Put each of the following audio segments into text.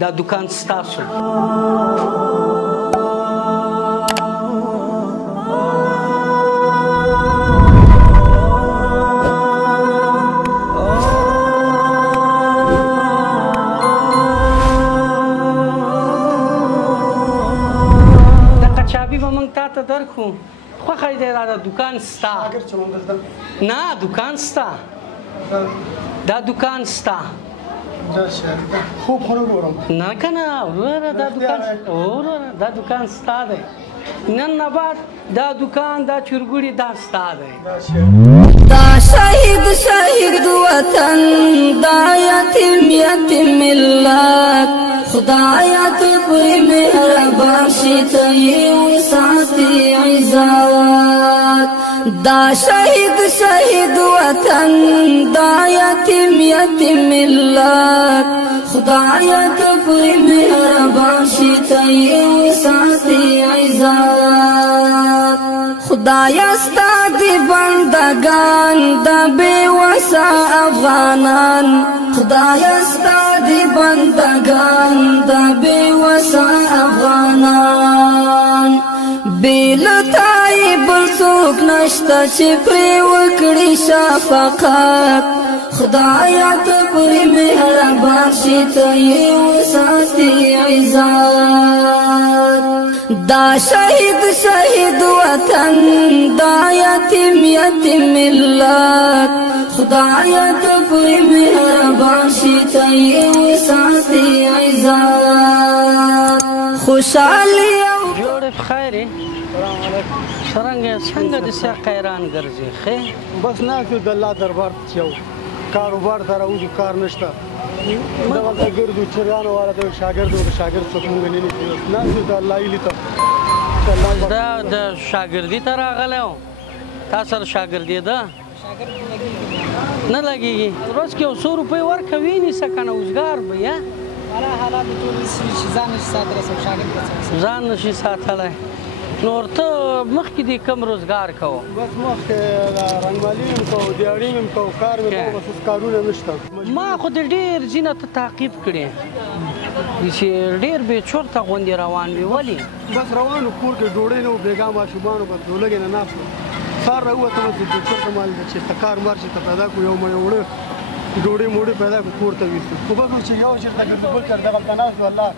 دا دکان ستاسو دغه چابي به موږ تا ته درکړو خوښه دی دا دکان ستا نه دکان ستا دا دکان ستا خوب خو نه ګورم نه که نه وروره دا دکان ستا دی نن نه بعد دا دکان دا چرګوړي دا ستا دی دا شهید وطن دا یتیم ملت خدایا ته پوری مهربان شي ته یې وساتي عزت دا شهید وطن دا یتیم ملت خدایا ته پوری مهربان شي ته یې وساتي عزت خدایا ستا دی بندگان دا بے وسا افغانان خدایا ستا دی بندگان دا بے وسا افغانان بیلتائی بلسوک نشتا چی پری وکڑی شفقات خدایا تپری مہربان شیتا یہ وساتی عزت دا شهید وطن دا یتیم ملت خدایا تپری مہربان شیتا یہ وساتی عزت خوشحالی جوړ بخیر څنګه د سیا قیران ګرځي خې بس ناستو د الله دربار ته یو کاروبار ته راوځو کار نشته دغلته ګرځو چرګانو والا ته شاګرد څوک مونږ نه نیسي ناستو د الله هیلې ته دا د شاګردي ته راغلی و تا سره شاګردي ده نه لګېږي ورځ کې یو 100 روپۍ ورکوي نیسه که نه اوزګار به یا حالات ټول ځان نشي ساتلی ځان نشي ساتلی نو ورته مخکې دې کم روزګار کوو بس مخکې رنګمالي هم کوو دیاړي هم کوو کار مې کوو بس اوس کارونه نشته ما خو د ډېر ځینه ته تعقیب کړې چې ډېر بې چورته غوندې روان وي ولې بس روانو کور کې ډوډۍ نه و بېګا ماشومانو بس ډولګې نه ناست وو سهار راووتم چې بې چورته مال چې کار مار چې ته پیدا کړو یو وړه ډوډۍ موډۍ پیدا کړو کور ته ویستو خو بس چې یو چېرته ګرځو بل چېرته دغلته ناست وو الله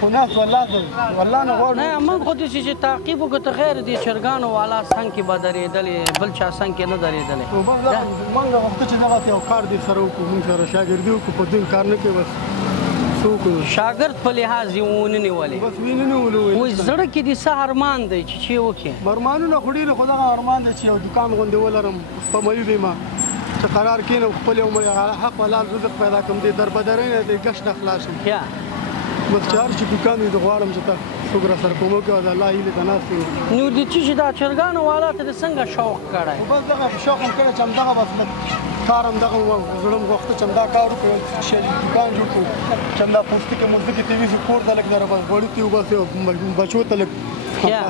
خو ناست والله نه غواړو نه موږ خو داسې چې تعقیب وکړو ته خیر دې چرګانو والا څنګ کې به درېدلې بل چا څنګ کې نه درېدلې موږ غوښته چې دغلته یو کار دې سره وکړو موږ سره شاګردي وکړو په دین کار نه کوي بس څه وکړو شاګرد په لحاظ یې ونه نیولې بس وینې نه ولو وایي زړه کې دې څه ارمان دی چې وکړې ارمانونه خو ډېر خو دغه ارمان دی چې یو دوکان غوندې ولرم سپموي به ما چې قرار کېنم خپل یو حق حلال رزق پیدا کړم دې دربدرۍ نه دې ګش نه خلاص شم بس چې هر چې دوکان وي زه غواړم چې ته څوک راسره کوم وکړي او د الله هیلې ته ناست یم نو د چې دا چرګانو والا ته د څنګه شوق کړی بس دغه شوق هم کړی چې همدغه بس کار همدغه زړه م غوښته چې همدا کار وکړو دوکان جوړ کړو چې همدا پوستکي مستکي ته ویسو کور ته لږ دره بس غوړي ته وباسو بچو ته لږ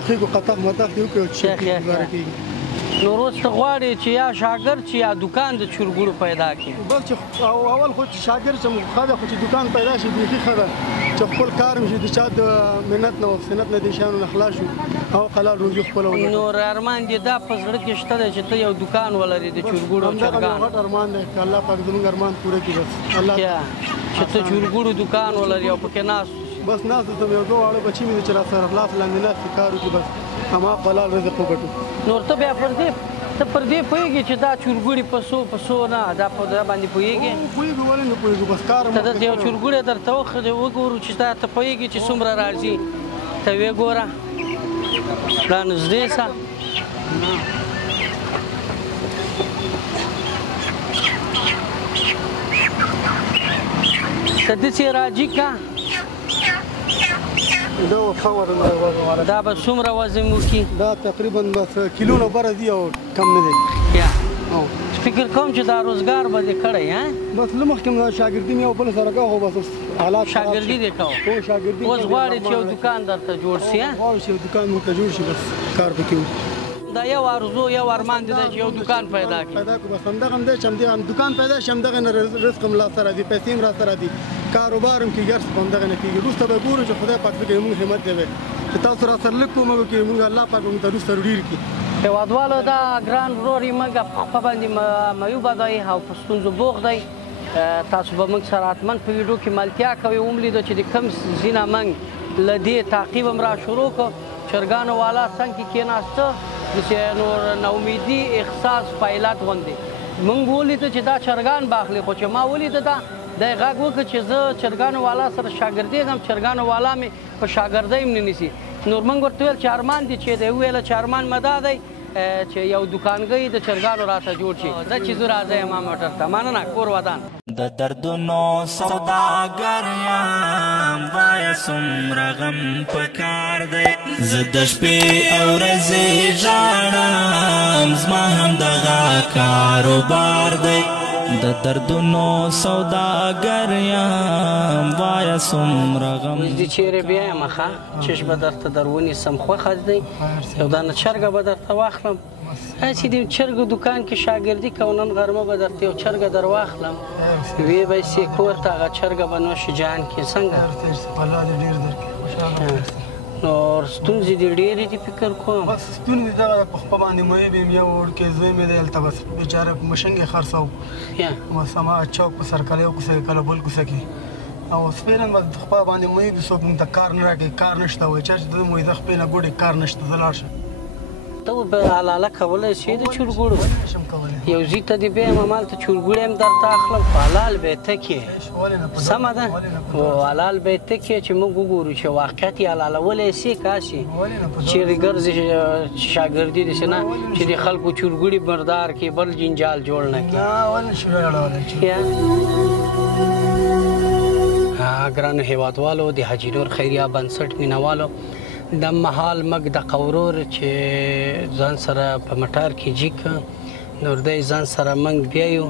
خیګو قطق مطق دې وکړو چې ګزاره کېږي نو روز ته غواړې چې یا شاګرد چې یا دوکان د چرګوړو پیدا کړي بس چې اول خو چې شاګرد شم ښه ده خو چې دوکان پیدا شي بیخي ښه ده چې خپل کار هم شي د چا د منت نه او سنت نه دې شیانو نه خلاص شو او حلال روزي خپل وګټو نور ارمان دې دا په زړه کې شته دی چې ته یو دوکان ولرې د چرګوړو او چرګانو غټ ارمان دی چې الله پاک زموږ ارمان پوره کړي بس الله چې ته چرګوړو دوکان ولرې او پکې ناست بس ناست ته یو دوه واړه بچي مې چې را سره لاس لاندې ناست کار وکړي بس هما حلال رزق وګټو نور ته بیا پر دې پوهېږې چې دا چرګوړي په څو نه دا په دا باندې پوهېږې پوهېږو ولې نه پوهېږو بس کار ته داسې یو چرګوړی درته وګورو چې دا ته پوهېږې چې څومره راځي ته ویې ګوره دا نږدې سه ته داسې راځي که دا به څومره وزن وکړي دا تقریبا بس کیلو نه بره دي او کم نه دی فکر کوم چې دا روزګار به دې کړی بس له مخکې شاګردي مې یو بل سره کوه خو بس حالات شاګردي دې کوه اوس غواړې چې یو دوکان درته جوړ شي غواړو چې یو دوکان درته جوړ شي بس کار پکې دا یو ارزو یو ارمان دی چې یو دوکان پیدا کړي بس همدغه هم دی چې همدغه دوکان پیدا شي همدغه نه رزق هم لاسته راځي پیسې هم راسته راځي کاروبار هم کېږي هر څه په همدغه نه کېږي وروسته به ګورو چې خدای پاک فکر موږ همت دی چې تاسو راسره لږ کومک وکړئ موږ الله پاک موږ ته وروسته ډېر کړي هېوادوالو دا ګران ورور یې موږ په خپه باندې معیوبه دی او په ستونزو بوغ دی تاسو به موږ سره حتما په ویډیو کې ملتیا کوئ وملیدو چې د کوم ځینه موږ له دې تعقیب هم را شروع کړو چرګانو والا څنګ کې کېناسته چې نور ناامیدي احساس پایلات غوندې موږ ولیدو چې دا چرګان باخلي خو چې ما ولیده دا دی غږ وکړه چې زه چرګانو والا سره شاګردي یم چرګانو والا مې په شاګردۍ هم نه نیسي نور موږ ورته ویل چې ارمان دي چې دی وویله چې ارمان مې دا دی چې یو دوکانګۍ د چرګانو راته جوړ شي زه چې زه راځی ما موټر ته مننه کور ودان د دردونو سوداګر یم وایه څومره غم پکار دی زه د شپې او ورځې ژاړم زما هم دغه کاروبار دی د دردونو سوداګر یم وایه څومره غم اوس دې چیرې بیایم ښه چش به درته در ونیسم خوښه دی یو دانه چرګه به درته واخلم چې د چرګو دکان کې شاګردي کوو نن غرمه به درته یو چرګه در واخلم ویې به یې کور ته هغه چرګه به نوش جان کې څنګه نور ستونزې دې ډېرې دي فکر کوم بس ستونزې دغه په خپه باندې مې بیم یو وړکې زوی مې دی هلته بس بېچاره په مشنګ یې خرڅوو بس همه چوک په سرکل یو کوڅه کې کله بل کوڅه کې او سپېرن به خپه باندې مې بي څوک مونږ ته کار نه راکوي کار نشته وایي چا چې ته مې زه خپې نه ګوډې کار نشته زه لاړ شم ته به حلاله کولی شې د چورګوړو یو ځي ته دې بیایم همالته چورګوړی هم درته اخلم خو حلال به یې ته کړې سمه ده خو حلال به یې ته کړې چې موږ وګورو چې واقعیت یې حلالولی شي کاسې چیرې ګرځې شاګردي داسې نه چې د خلکو چورګوړي مردار کړي بل جنجال جوړ نه کړي ګرانو هېوادوالو د حاجي نور خیریه بنسټ مینوالو د مهال مګ د قورور چې ځان سره په مټار کې جیک نور دی ځان سره موږ بیایو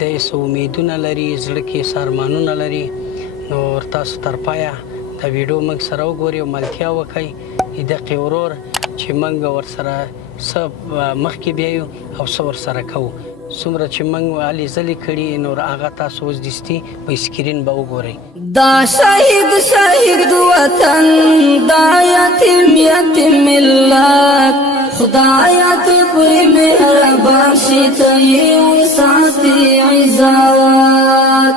دی څه امیدونه لري زړه کې څه ارمانونه لري نور تاسو تر پایه د ویډیو موږ سره وګورئ او ملتیا وکړئ دغې ورور چې موږ ورسره څه مخکې بیایو او څه ورسره کوو څومره چې موږ هلې ځلې کړي نور هغه تاسو اوس دستي په سکرین به وګورئ دا شهید شهید وطن دا یتیم یتیم ملت خدایا ته پوری مهربان شي ته یې وساتي عزت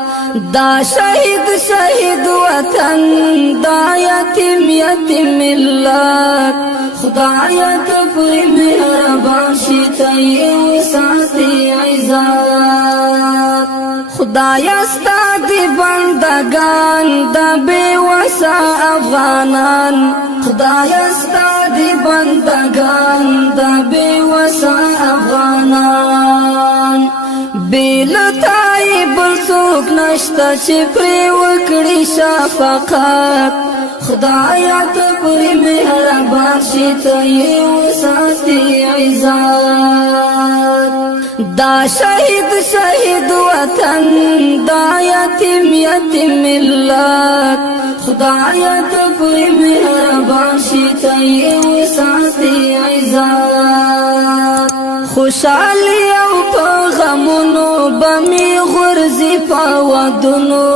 دا شهید شهید وطن دا یتیم یتیم ملت خدایا ته پوری مهربان شي ته یې وساتي عزت خدایا ستا دی بندگان دا بے وسا افغانان خدایا ستا دی بندگان دا بے وسا افغانان بیلتای بل څوک نشته چې پرې وکړي شفقت خدایا ته پوری مهربان شي ته یې وساتي عزت دا شهید شهید وطن دا یتیم یتیم ملت خدایا ته پوری مهربان شي ته یې وساتي عزت خوشحالي او په غمونو به مې غورځي په ودونو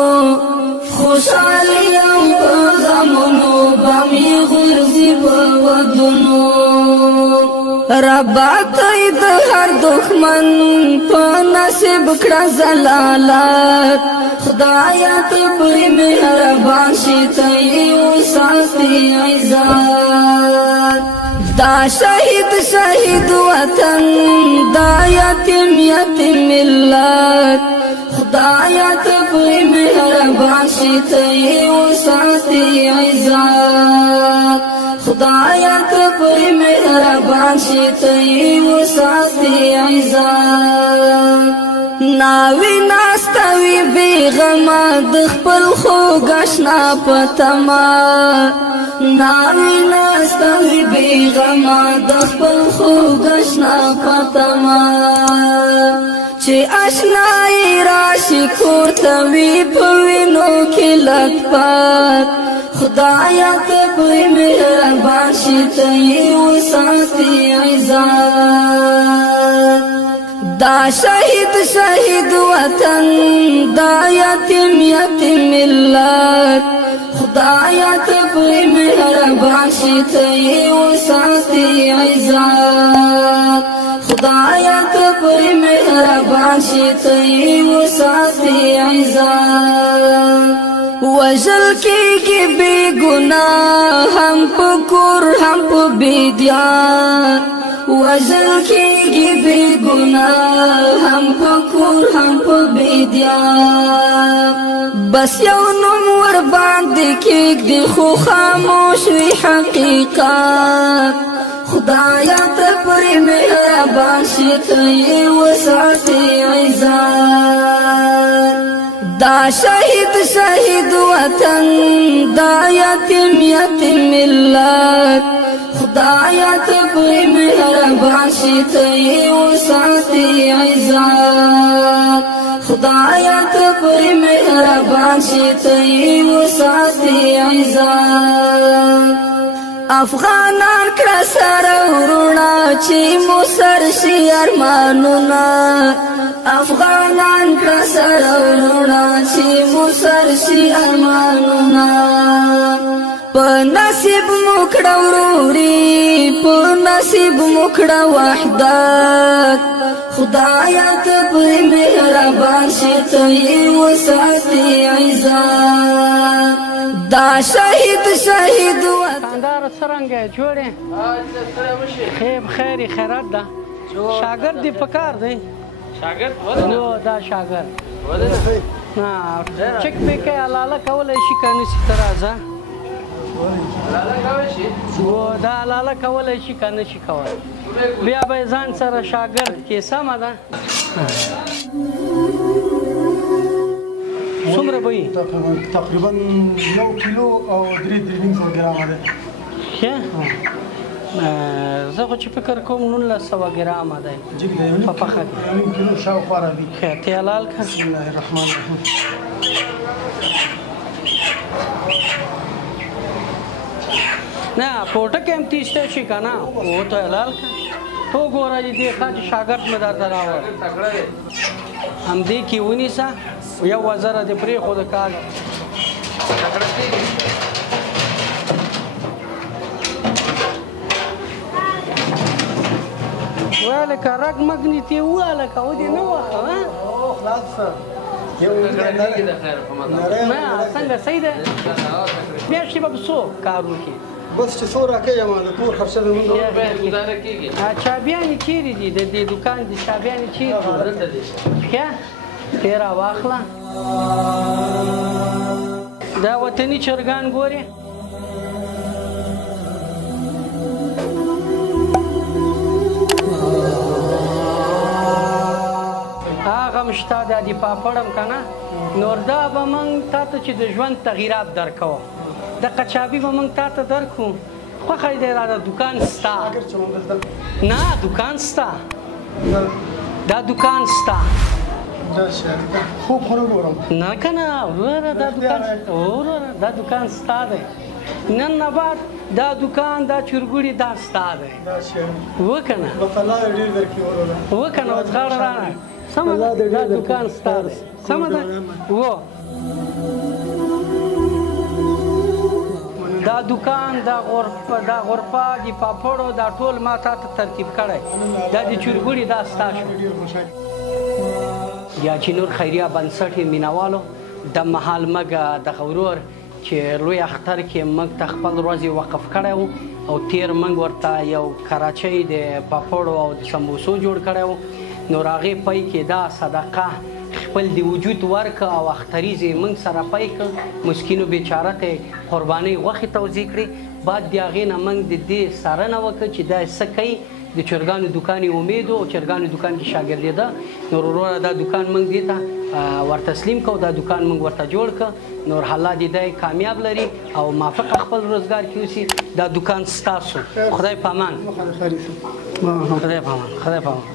خوشحالي او په غمونو به مې غورځي په ودونو ربا ته د هر دښمن په نصیب کړه زلالت خدایا ته پوری مهربان شي ته یې وساتي عزت دا شهید شهید وطن دا یتیم یتیم ملت خدایا ته پوری مهربان شي ته یې وساتي عزت خدایا ته پوری مهربان شي ته یې وساتي عزت ناوی ناستوي بیغمه د خپل خوږ اشنا په تمه ناوی ناستوي بیغمه د خپل خوږ اشنا په تمه چې اشنا یې راشي کور ته وي په وینو کې لطفت خدایا ته پوری مهربان شي ته یې وساتي عزت دا شهید وطن دا یتیم ملت خدایا ته په مهربان شي ته وساتي عزت خدایا ته په مهربان شي ته وساتي عزت وجل کېږي بې ګناه هم په کور هم په بیدیا وجل کېږي بې ګناه هم په کور هم په بیدیا بس یو نوم ور باندې کېږدي خو خاموش وي حقیقت خدایا ته پرې مهربان شي ته یې وساتي عزت دا شهید وطن دا یتیم ملت خدایا ته پرې مهربان شي ته یې وساتي عزت خدایا ته پرې مهربان شي ته یې وساتي عزت افغانان کړه سره وروڼه چې مو سر شي ارمانونه افغانان کړه سره وروڼه چې مو سر شي ارمانونه په نصیب مو کړه وروري په نصیب مو کړه وحدت خدایا ته پرې مهربان شي ته یې وساتي عزت دا شهید خاندار څرنګه جوړې خیر خیری خیرات ده شاګرد دی پکار دی شاګرد ودنه دا شاګرد ودنه نه چک به کې الاله کولای شي کنه سي ترازه لاله کوي شي و دا الاله کولای شي کنه شي کولای بیا به ځان سره شاګرد کې سم ده څومره به تقریبا 9 کیلو او 3.5 ګرامه ده زه خو چې فکر کوم 1900 ګرامه ده په پخه کې 1 کیلو شاوخوا راځي خیر ته حلال کړه بسم الله الرحمن الرحیم نه پورته کې هم تیسته شي کنه او ته حلال کړه تو ګوره دې خاطر شاګرد مې درته راوړ هم دې کې ونیسه یو وزره د پرې خود کال وله کرک مګنیتی واله کو دې نو ها خلاص یو د خیر په مطلب نه څنګه صحیح ده بیا شي به څو کارو کې بس چې څو راکې ما د کور خرڅه ده موږ به گزاره کیږي چابیانې چیرې دي د دې دکان دي چابیانې چیرې دلته دي ښه تیرا واخله دا وطني چرګان ګوري هغه مشته د دې پاپړم کنه نور دا به موږ تاسو چې د ژوند تغییرات درکو د قچابي به موږ تاسو درکو خو خای دی را دکان ستا نه دکان ستا دا دکان ستا خوب خو نه ګورم نه کنه وره دا دکان ستا دی نن نه بعد دا دکان دا چرګوړي دا ستا دی وکنه الله ډیر درکې وروره وکنه وځغاړه رانه سم دا دکان ستا دی سم ده و دا دکان دا غرفه دی پاپړو دا ټول ما ته ترتیب کړی دا د چرګوړي دا ستا شو یا چې نور خیریه بنسټ مینوالو د محل مګ د غورور چې لوی اختر کې مګ ته خپل ورځې وقف کړی او تیر مګ ورته یو کراچۍ د پاپړو او د سموسو جوړ کړی نور هغې پای کې دا صدقه خپل د وجود ورک او اختریزې مونږ سره پای کړ مسکینو بیچاره ته قربانۍ غوښې توزیع کړې بعد د هغې نه مونږ د دې څارنه وکړه چې دا څه کوي د چرګانو دکان یې امید او چرګانو دکان کې شاګردېده نور وروره دا دکان مونږ دې ته ورتسلیم کړو دا دکان مونږ ورته جوړ کړ نور الله دې دی کامیاب لري او موافق خپل روزګار کې اوسي دا دکان ستاسو خدای په امان خدای خدای په امان